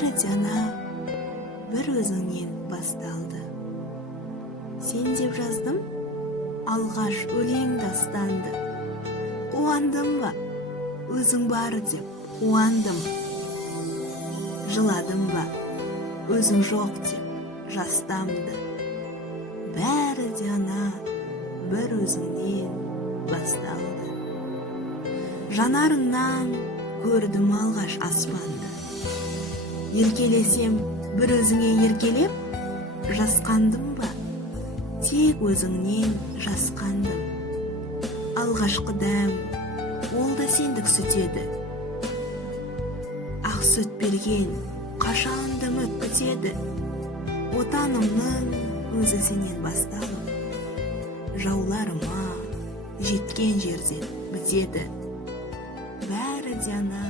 бәрі жана бір өзіңнен басталды. Сен деп жаздым алғаш өлең дастанды. Қуандым ба, өзің бар деп қуандым. Жыладым ба, өзің жоқ деп жастамды. Бәрі жана бір өзіңнен басталды. Жанарыңнан көрдім алғаш аспанды. Еркелесем бір өзіңе еркелеп, жасқандым ба, тек өзіңнен жасқандым. Алғашқы дәм, ол да сендік сүт еді. Ақ сүт берген қашанда үміт күтеді. Отанымның өзі сенен басталып, жауларыма жеткен жерден бітеді. Бәрі жана